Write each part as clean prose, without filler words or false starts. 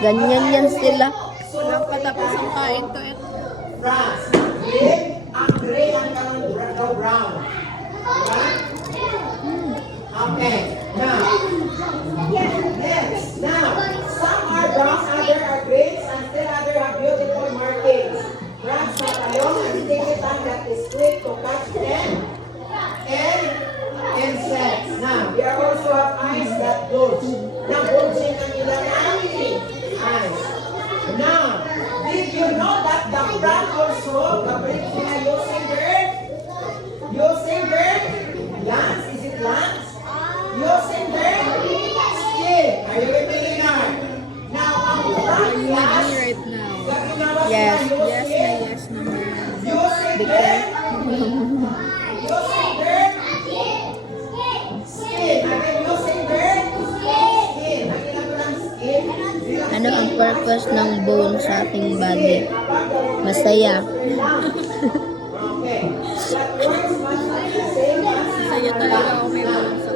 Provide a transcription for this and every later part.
Ganyan yan sila. Walang katapos ang kain to. France. Green, ang gray ang brown. Diba? Okay. Now, next. Now, some are brown, other are grays, and still other have beautiful markings. France Napoleon has taken time that is quick to catch them and insects. Now, we also have eyes that bulge. Now, bulging ang ilang eyes. Now, did you know that the frog also, the break nila using their lungs? Is it lungs? Using their skin. Are you with me, Leonard? Now, ang frog Are you with me lungs, right now? ginawa Yes. sila Yes na yes naman. using their skin. Again, using their skin. Ang ilang skin. Ano ang purpose ng bone sa ating body? Masaya. Okay. That works much like the same as Saya talaga ako may bulong sa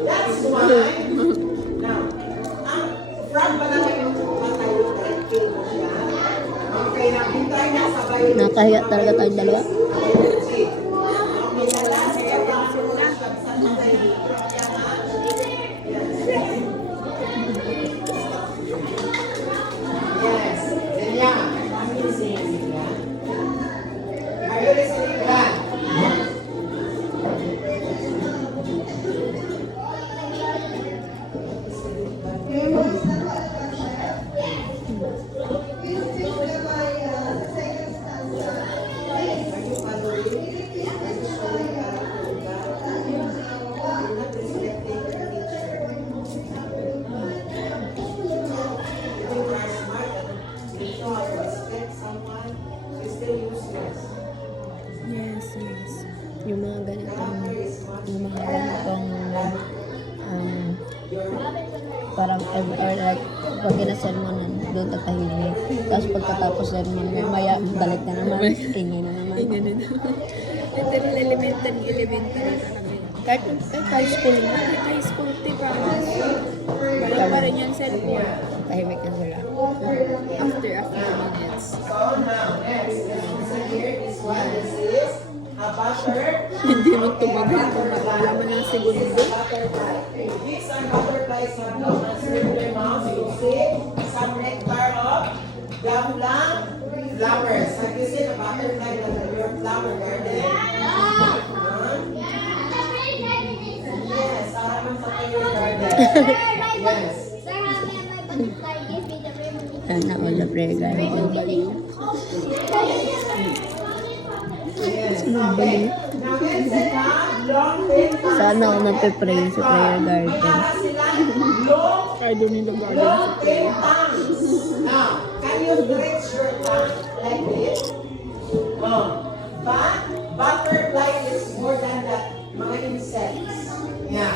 that's why. Now, ang frog ba naman yung patay yung kill mo siya? Okay, naghintay na sa bayo. Nakahiya talaga tayong dalawa. Okay, the last yes, then yeah. Are you listening, God? Yes, yes. Yung mga ganitong parang or like pag kinasermonan doon tatahimik. Tapos pagkatapos sermon, may maya balik na naman, ingay na naman. Ay, ganun. Ito rin elementary talaga yun. Kahit high school mo, High school, promise. Balik pa rin yung cellphone. tahimik na sila. After a few minutes. So now, next, here is what this is. A butter. Hindi mo tumagal kung nakala mo ng segundo. Butterfly. These are butterflies have no circular mouths. You see some nectar of gamblang flowers. Have you seen a butterfly in your flower garden? Yes, harapan sa your garden. Yes. Sana all the prayer guys. Yes. Okay. Now, then sila, long tail Sana ako napipray sa prayer garden. para sila long I don't need the garden. long tail tongues. Now, can you stretch your tongue like this? Oh. But butterfly is more than that. Mga insects. Yeah.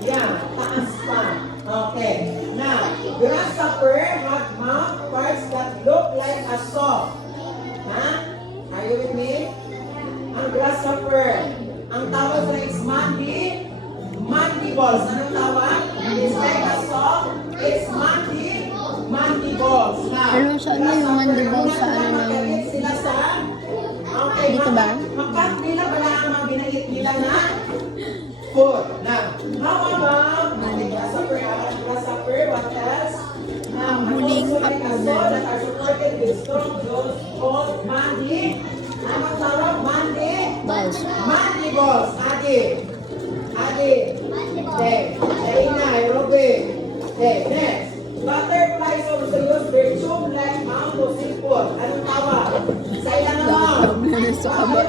Yeah. Taas pa. Okay. Now, grasshopper have mouth parts that look like a saw. Huh? Are you with me? Ang grasshopper. Ang tawag na is mandibles. Anong tawag? It's like a saw. It's mandibles. Now, Pero saan na yung mandibles sa ano ng... magkakit sila sa... Okay, Dito ba? Makat nila pala ang mga ginait nila na food. Now, how about grasshopper? What else? Now, Huling like a saw that are supported with strong jaws called ano tawag? Balls. Mandibles. Adi. Okay. Saina, Robin. Okay, next. Butterflies also use their tube-like mouth to sip food. Anong tawag? Sa ilang mouth. Problem sa kaba.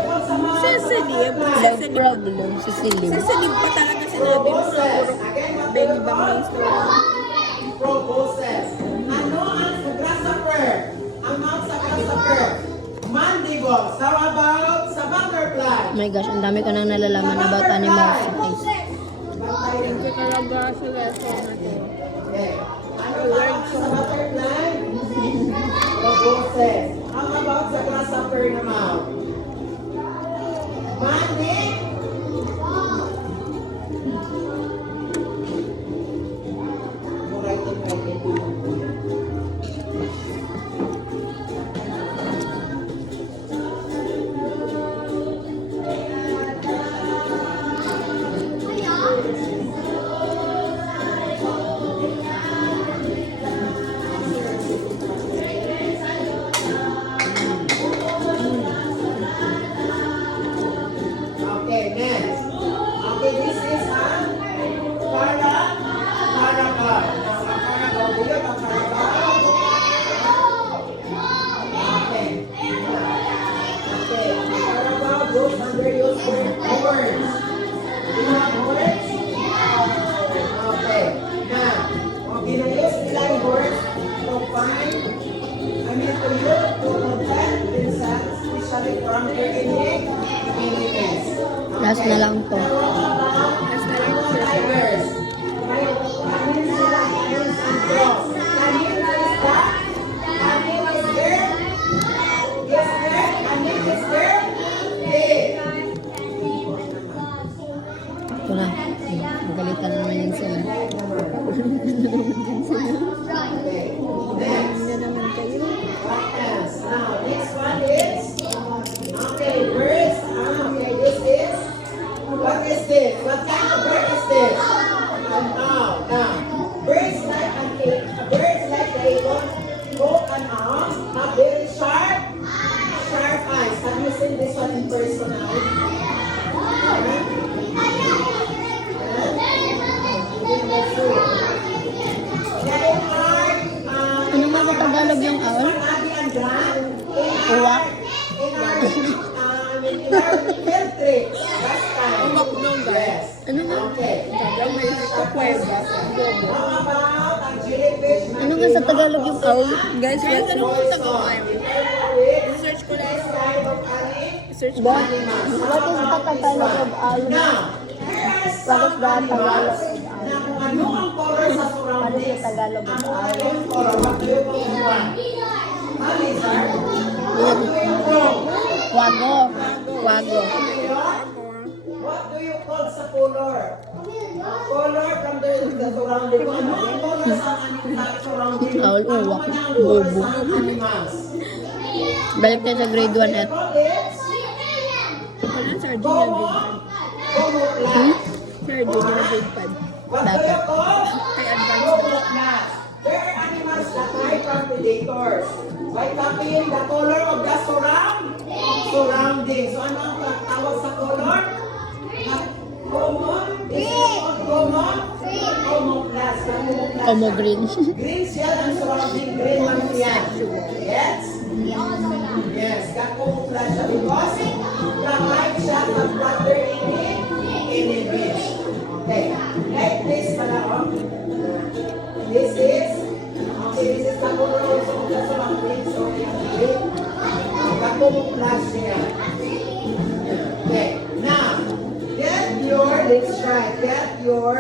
Sasalib. The problem, Cecilia. Sasalib pa talaga sinabi mo na puro baby bang lang story. Proboscis. Ano ang grasshopper? Ang mouth sa grasshopper. Mandibles. How about sa butterfly? Oh my gosh, ang dami ko nang nalalaman about animals sa face. Thank you talaga sa lesson na to. Okay. Ano tawag sa butterfly? Proboscis. How about sa grasshopper na mouth? from their innate enemies. Last na lang to. As na lang siya. Tigers. May kanin sila, kanin sandro. Kanin is that? Kanin is there? Yes, there. Kanin is there? Okay. Ito na. Magalitan na naman yun sila. Okay. Next. Na naman kayo. What else? Now, next one is, okay, birds. Okay, this is, what is this? What kind of bird is this? Now, birds like the eagle, hook and arms, have very sharp eyes. Have you seen this one in person now? Ano nga ba Tagalog yung owl? Uwak. Uwak nung guys. Ano nga? Yung may kukweba. Ano nga sa Tagalog yung owl? Guys, ano kung taga-oil? Research ko lang. Research ko What? lang. What is the Tagalog of owl? What is the Tagalog of owl? Ano ang color sa What is the surroundings? Tagalog of Ano owl? ang color? What do you call one? A lizard? What do you call? Wago. Wago. What do you call sa color? Color from the surrounding. Ano ang color sa surrounding? Owl, Ano uwak. ang color Bobo. sa animals? Balik tayo sa grade 1 at Call it Ano, Sir Gina Como. Bigpad? Como plant. Sir Gina Bigpad. What do you call? Kay advance Como na. plants. There are animals that hide from predators by copying the color of the surrounding. So ano ang tawag sa color? Common? This is called common? Common plants. Como green. Green shell and surrounding green man yan. Yes? Yes, camouflage siya because provide siya ng water enemies. Okay, like this pala, oh. This is the color also of the surrounding, so green. Camouflage siya. Okay, now, let's try, get your